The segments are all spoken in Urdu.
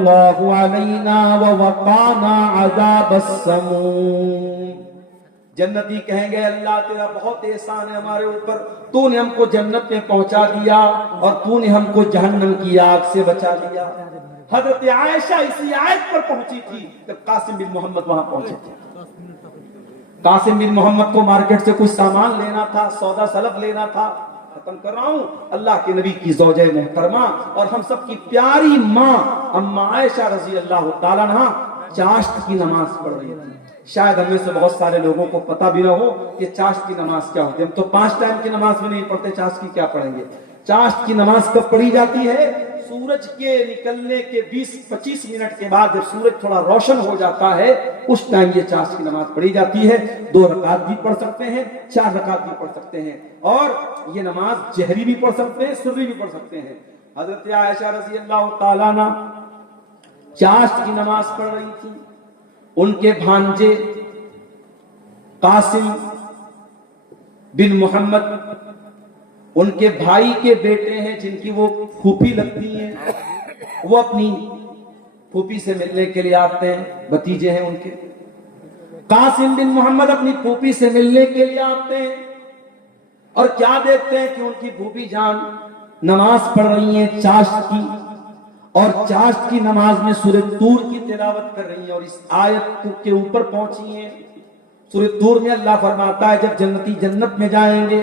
اللہ علینا ووقانا عذاب السموم۔ جنتی کہیں گے اللہ تیرا بہت احسان ہے ہمارے اوپر، تو نے ہم کو جنت میں پہنچا دیا اور تو نے ہم کو جہنم کی آگ سے بچا لیا۔ حضرت عائشہ اسی آیت پر پہنچی تھی جب قاسم بن محمد وہاں پہنچے تھے۔ قاسم بن محمد کو مارکیٹ سے کچھ سامان لینا تھا، سودا سلب لینا تھا۔ ختم کر رہا ہوں، اللہ کے نبی کی زوجہ محترمہ اور ہم سب کی پیاری ماں اما عائشہ رضی اللہ تعالیٰ عنہا چاشت کی نماز پڑھ رہی تھی۔ شاید ہم میں سے بہت سارے لوگوں کو پتہ بھی نہ ہو کہ چاشت کی نماز کیا ہوتی ہے۔ ہم تو 5 ٹائم کی نماز بھی نہیں پڑھتے، چاشت کی کیا پڑھیں گے؟ چاشت کی نماز کب پڑھی جاتی ہے؟ سورج کے نکلنے کے 20-25 منٹ کے بعد جب سورج تھوڑا روشن ہو جاتا ہے اس ٹائم یہ چاشت کی نماز پڑھی جاتی ہے۔ 2 رکعت بھی پڑھ سکتے ہیں، 4 رکعت بھی پڑھ سکتے ہیں، اور یہ نماز جہری بھی پڑھ سکتے ہیں، سری بھی پڑھ سکتے ہیں۔ حضرت عائشہ رضی اللہ تعالیٰ عنہ چاشت کی نماز پڑھ رہی تھی۔ ان کے بھانجے قاسم بن محمد ان کے بھائی کے بیٹے ہیں جن کی وہ پھوپھی لگتی ہیں، وہ اپنی پھوپھی سے ملنے کے لیے آتے ہیں، بھتیجے ہیں ان کے۔ قاسم بن محمد اپنی پھوپھی سے ملنے کے لیے آتے ہیں اور کیا دیکھتے ہیں کہ ان کی پھوپھی جان نماز پڑھ رہی ہیں چاشت کی، اور چاشت کی نماز میں سورۃ طور کی تلاوت کر رہی ہیں اور اس آیت کے اوپر پہنچی ہیں۔ سورۃ طور میں اللہ فرماتا ہے جب جنتی جنت میں جائیں گے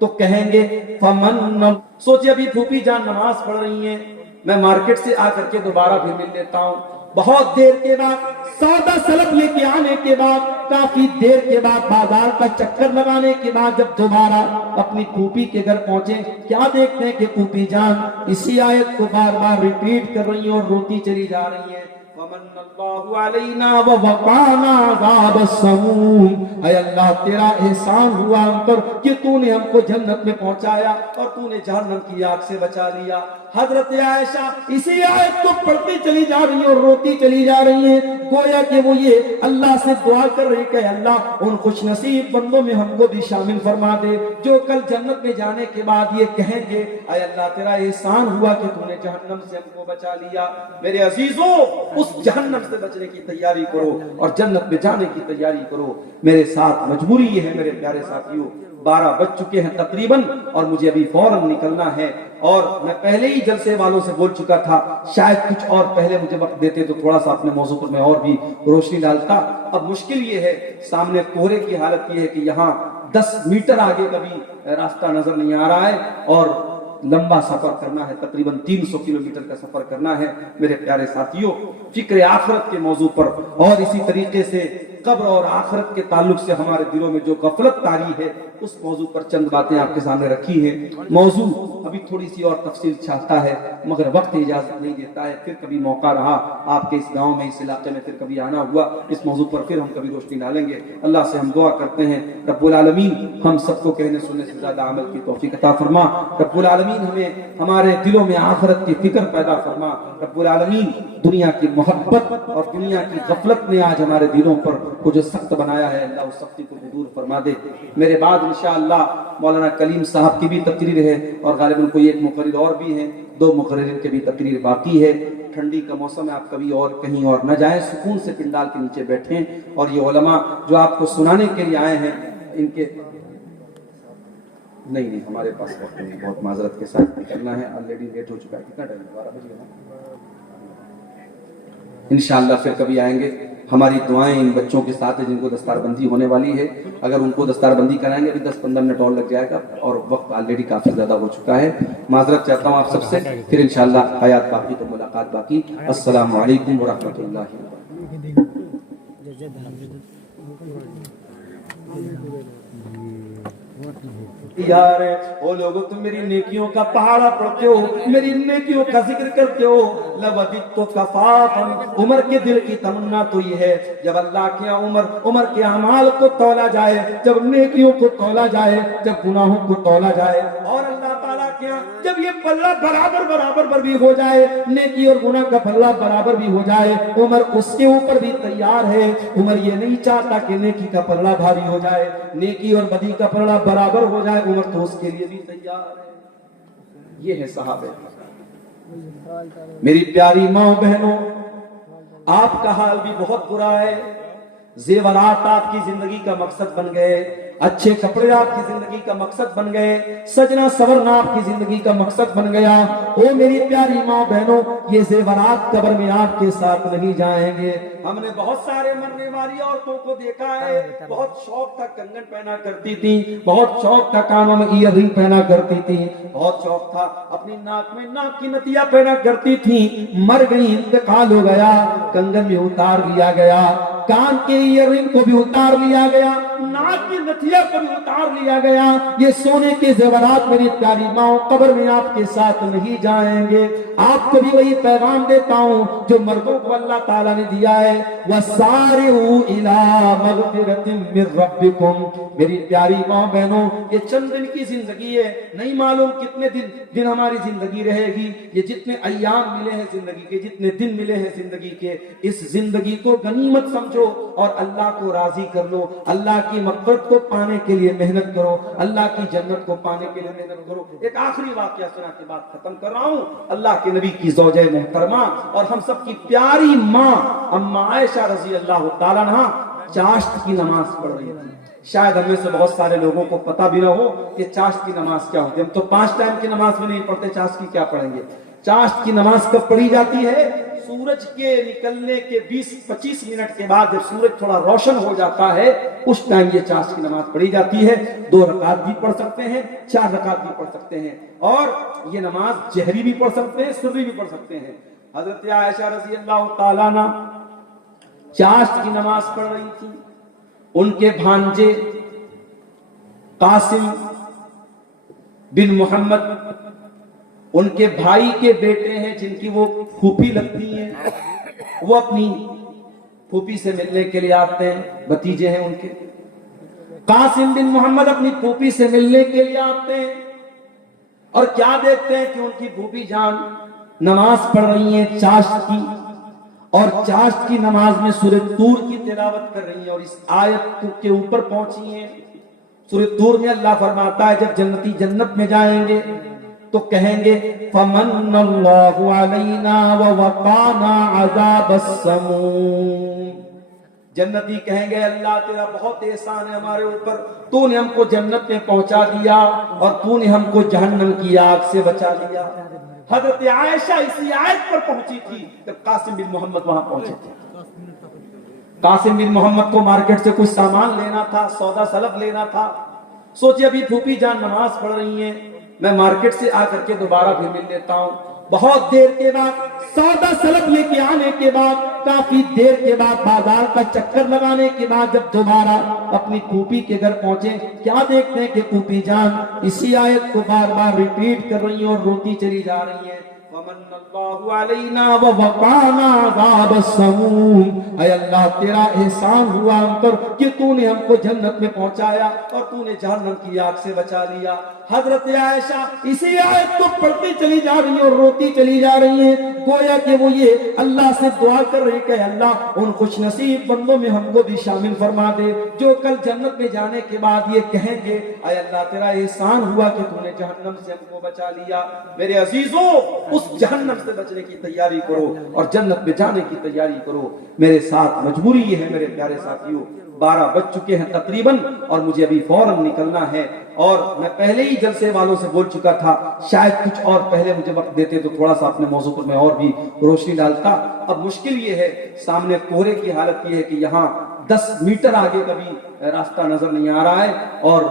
تو کہیں گے فمن، سوچے ابھی پھوپھی جان نماز پڑھ رہی ہیں، میں مارکیٹ سے آ کر کے دوبارہ بھی مل لیتا ہوں۔ بہت دیر کے بعد سودا سلب لے کے آنے کے بعد، کافی دیر کے بعد بازار کا چکر لگانے کے بعد جب دوبارہ اپنی پھوپھی کے گھر پہنچے، کیا دیکھتے ہیں کہ پھوپھی جان اسی آیت کو بار بار ریپیٹ کر رہی ہیں اور روتی چلی جا رہی ہیں۔ وَمَنَّ اللَّهُ عَلَيْنَا وَوَقَانَا عَذَابَ السَّمُومِ، اے اللہ تیرا احسان ہوا ہم پر کہ تو نے ہم کو جنت میں پہنچایا اور تو نے جہنم کی آگ سے بچا لیا۔ حضرت عائشہ اسی آیت کو پڑھتی چلی جا رہی ہیں اور روتی چلی جا رہی ہیں، گویا کہ وہ یہ اللہ سے دعا کر رہی کہ اللہ ان خوش نصیب بندوں میں ہم کو بھی شامل فرما دے جو کل جنت میں جانے کے بعد یہ کہیں گے اے اللہ تیرا احسان ہوا کہ تو نے جہنم سے ہم کو بچا لیا۔ میرے عزیزوں، اس جہنم سے بچنے کی تیاری کرو اور جنت میں جانے کی تیاری کرو۔ میرے ساتھ مجبوری یہ ہے میرے پیارے ساتھیوں، 12 بج چکے ہیں تقریباً اور مجھے ابھی فوراً نکلنا ہے، اور میں پہلے ہی جلسے والوں سے بول چکا تھا شاید کچھ اور پہلے مجھے وقت دیتے تو تھوڑا سا اپنے موضوع پر میں اور بھی روشنی ڈالتا۔ اب مشکل یہ ہے، سامنے کوہرے کی حالت یہ ہے کہ یہاں 10 میٹر آگے کبھی راستہ نظر نہیں آ رہا ہے اور لمبا سفر کرنا ہے، تقریباً 300 کلومیٹر کا سفر کرنا ہے۔ میرے پیارے ساتھیوں، فکر آخرت کے موضوع پر اور اسی طریقے سے قبر اور آخرت کے تعلق سے ہمارے دلوں میں جو غفلت طاری ہے اس موضوع پر چند باتیں آپ کے سامنے رکھی ہیں۔ موضوع ابھی تھوڑی سی اور تفصیل چاہتا ہے مگر وقت اجازت نہیں دیتا ہے، پھر کبھی موقع رہا آپ کے اس گاؤں میں اس علاقے میں پھر کبھی آنا ہوا اس موضوع پر پھر ہم کبھی روشنی ڈالیں گے۔ اللہ سے ہم دعا کرتے ہیں رب العالمین ہم سب کو کہنے سننے سے زیادہ عمل کی توفیق عطا فرما۔ رب العالمین ہمیں ہمارے دلوں میں آخرت کی فکر پیدا فرما۔ رب العالمین دنیا کی محبت اور دنیا کی غفلت نے آج ہمارے دلوں پر کو جو سخت بنایا ہے اللہ اس سختی کو دور فرما دے۔ میرے بعد انشاءاللہ مولانا کلیم صاحب کی بھی تقریر ہے اور غالباً کوئی ایک مقرر اور بھی ہیں، 2 مقررین کی بھی تقریر باقی ہے۔ ٹھنڈی کا موسم ہے، آپ کبھی اور کہیں اور نہ جائیں، سکون سے پنڈال کے نیچے بیٹھیں اور یہ علماء جو آپ کو سنانے کے لیے آئے ہیں ان کے نہیں ہمارے پاس وقت نہیں، بہت معذرت کے ساتھ نکلنا ہے، آلریڈی لیٹ ہو چکا ہے۔ کتنا ٹائم؟ 12 بجے نا۔ انشاءاللہ پھر کبھی آئیں گے۔ ہماری دعائیں ان بچوں کے ساتھ ہیں جن کو دستار بندی ہونے والی ہے، اگر ان کو دستار بندی کرائیں گے ابھی 10-15 منٹ اور لگ جائے گا اور وقت آلریڈی کافی زیادہ ہو چکا ہے۔ معذرت چاہتا ہوں آپ سب سے، پھر انشاءاللہ حیات باقی تو ملاقات باقی۔ السلام علیکم ورحمۃ اللہ وبرکاتہ۔ یار وہ لوگوں تم میری نیکیوں کا پہاڑا پڑھتے ہو، میری نیکیوں کا ذکر کرتے ہو۔ لوددت کفافا، عمر کے دل کی تمنا تو یہ ہے جب اللہ کے عمر کے اعمال کو تولا جائے، جب نیکیوں کو تولا جائے، جب گناہوں کو تولا جائے، اور اللہ تعالیٰ کیا جب یہ پلہ برابر بھی ہو جائے، نیکی اور گناہ کا پلہ برابر بھی ہو جائے، عمر اس کے اوپر بھی تیار ہے۔ عمر یہ نہیں چاہتا کہ نیکی کا پلہ بھاری ہو جائے، نیکی اور بدی کا پلہ برابر ہو جائے، عمر تو اس کے لیے بھی تیار ہے۔ یہ ہے صحابہ، میری پیاری ماں بہنوں، آپ کا حال بھی بہت برا ہے۔ زیورات آپ کی زندگی کا مقصد بن گئے، اچھے کپڑے آپ کی زندگی کا مقصد بن گئے، سجنا سورنا آپ کی زندگی کا مقصد بن گیا۔ او میری پیاری ماں بہنوں، یہ زیورات قبر میں آپ کے ساتھ نہیں جائیں گے۔ ہم نے بہت سارے مرنے والی عورتوں کو دیکھا ہے، بہت شوق تھا کنگن پہنا کرتی تھی، بہت شوق تھا کانوں میں ایئر رنگ پہنا کرتی تھی، بہت شوق تھا اپنی ناک میں ناک کی نتیا پہنا کرتی تھی، مر گئی، انتقال ہو گیا، کنگن بھی اتار لیا گیا، کان کے ایئر رنگ کو بھی اتار لیا گیا، ناک کی نتیا کو بھی اتار لیا گیا۔ یہ سونے کے زیورات میری پیاری ماں قبر میں آپ کے ساتھ نہیں جائیں گے۔ آپ کو بھی وہی پیغام دیتا ہوں جو مردوں کو اللہ تعالیٰ نے دیا ہے، وَسَارِعُوا إِلَىٰ مَغْفِرَةٍ مِّن رَّبِّكُمْ۔ میری پیاری ماں بہنوں، یہ چند دن کی زندگی ہے، نہیں معلوم کتنے دن ہماری زندگی رہے گی۔ یہ جتنے ایام ملے ہیں زندگی کے، جتنے دن ملے ہیں زندگی کے، اس زندگی کو غنیمت سمجھو اور اللہ کو راضی کر لو، اللہ کی مغفرت کو پانے کے لیے محنت کرو، اللہ کی جنت کو پانے کے لیے محنت کرو۔ ایک آخری واقعہ سنا کے بعد ختم کر رہا ہوں۔ اللہ کے نبی کی زوجہ محترمہ اور ہم سب کی پیاری ماں اما عائشہ رضی اللہ تعالیٰ عنہا چاشت کی نماز پڑھ رہی تھی۔ شاید ہم میں سے بہت سارے لوگوں کو پتہ بھی نہ ہو کہ چاشت کی نماز کیا ہوتی ہے۔ ہم تو 5 ٹائم کی نماز بھی نہیں پڑھتے، چاشت کی کیا پڑھیں گے؟ چاشت کی نماز کب پڑھی جاتی ہے؟ سورج کے نکلنے کے 20-25 منٹ کے بعد جب سورج تھوڑا روشن ہو جاتا ہے، اس ٹائم یہ چاشت کی نماز پڑھی جاتی ہے۔ 2 رکعت بھی پڑھ سکتے ہیں، 4 رکعت بھی پڑھ سکتے ہیں، اور یہ نماز جہری بھی پڑھ سکتے ہیں، سری بھی پڑھ سکتے ہیں۔ حضرت عائشہ رضی اللہ تعالیٰ عنہ چاشت کی نماز پڑھ رہی تھی، ان کے بھانجے قاسم بن محمد، ان کے بھائی کے بیٹے ہیں جن کی وہ پھوپھی لگتی ہیں، وہ اپنی پھوپھی سے ملنے کے لیے آتے ہیں، بھتیجے ہیں ان کے۔ قاسم بن محمد اپنی پھوپھی سے ملنے کے لیے آتے ہیں اور کیا دیکھتے ہیں کہ ان کی پھوپھی جان نماز پڑھ رہی ہیں چاشت کی، اور چاشت کی نماز میں سورۃ طور کی تلاوت کر رہی ہیں، اور اس آیت کے اوپر پہنچی ہیں۔ سورۃ طور میں اللہ فرماتا ہے جب جنتی جنت میں جائیں گے تو کہیں گے فَمَنَّ اللَّهُ عَلَيْنَا وَوَقَانَا عَذَابَ السَّمُومِ۔ جنتی کہیں گے اللہ تیرا بہت احسان ہے ہمارے اوپر، تو نے ہم کو جنت میں پہنچا دیا اور تو نے ہم کو جہنم کی آگ سے بچا لیا۔ حضرت عائشہ اسی آیت پر پہنچی تھی جب قاسم بن محمد وہاں پہنچے تھے۔ قاسم بن محمد کو مارکیٹ سے کچھ سامان لینا تھا، سودا سلب لینا تھا، سوچے ابھی پھوپھی جان نماز پڑھ رہی ہیں، میں مارکیٹ سے آ کر کے دوبارہ بھی مل لیتا ہوں۔ بہت دیر کے بعد سودا سلب لے کے آنے کے بعد، کافی دیر کے بعد بازار کا چکر لگانے کے بعد جب دوبارہ اپنی پھوپھی کے گھر پہنچے، کیا دیکھتے ہیں کہ پھوپھی جان اسی آیت کو بار بار ریپیٹ کر رہی ہیں اور روتی چلی جا رہی ہیں، وَمَنَّ اللَّهُ عَلَيْنَا وَوَقَانَا عَذَابَ السَّمُومِ۔ اے اللہ تیرا احسان ہوا ہم پر کہ تو نے ہم کو جنت میں پہنچایا اور تو نے جہنم کی آگ سے بچا لیا۔ حضرت عائشہ اسی آیت کو پڑھتی چلی جا رہی ہیں اور روتی چلی جا رہی ہیں، گویا کہ وہ یہ اللہ سے دعا کر رہی کہ اللہ ان خوش نصیب بندوں میں ہم کو بھی شامل فرما دے جو کل جنت میں جانے کے بعد یہ کہیں گے اے اللہ تیرا احسان ہوا کہ تو نے جہنم سے ہم کو بچا لیا۔ میرے عزیزوں، اس جہنم سے بچنے کی تیاری کرو اور جنت میں جانے کی تیاری کرو۔ میرے ساتھ مجبوری یہ ہے میرے پیارے ساتھیوں، 12 بج چکے ہیں تقریباً اور مجھے ابھی فوراً نکلنا ہے، اور میں پہلے ہی جلسے والوں سے بول چکا تھا شاید کچھ اور پہلے مجھے وقت دیتے تو تھوڑا سا اپنے موضوع پر میں اور بھی روشنی ڈالتا۔ اب مشکل یہ ہے، سامنے کوہرے کی حالت یہ ہے کہ یہاں 10 میٹر آگے کبھی راستہ نظر نہیں آ رہا ہے اور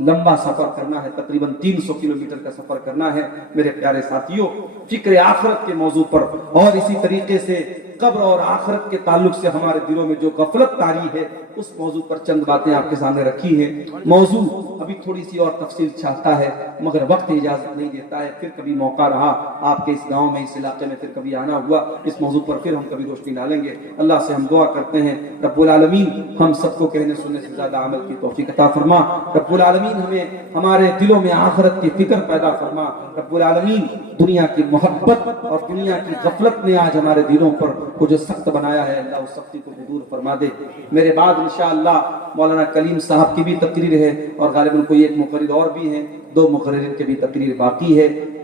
لمبا سفر کرنا ہے، تقریباً 300 کلومیٹر کا سفر کرنا ہے۔ میرے پیارے ساتھیوں، فکر آخرت کے موضوع پر اور اسی طریقے سے قبر اور آخرت کے تعلق سے ہمارے دلوں میں جو غفلت طاری ہے، اس موضوع پر چند باتیں آپ کے سامنے رکھی ہیں۔ موضوع ابھی تھوڑی سی اور تفصیل چاہتا ہے مگر وقت اجازت نہیں دیتا ہے، پھر کبھی موقع رہا آپ کے اس گاؤں میں، اس علاقے میں، پھر کبھی آنا ہوا اس موضوع پر پھر ہم کبھی روشنی ڈالیں گے۔ اللہ سے ہم دعا کرتے ہیں رب العالمین ہم سب کو کہنے سننے سے زیادہ عمل کی توفیق عطا فرما۔ رب العالمین ہمیں ہمارے دلوں میں آخرت کی فکر پیدا فرما۔ رب العالمین دنیا کی محبت اور دنیا کی غفلت نے آج ہمارے دلوں پر وہ جو سخت بنایا ہے، اللہ اس سختی کو دور فرما دے۔ میرے بعد انشاءاللہ مولانا کلیم صاحب کی بھی تقریر ہے اور غالباً کوئی ایک مقرر اور بھی ہیں، 2 مقررین کے بھی تقریر باقی ہے۔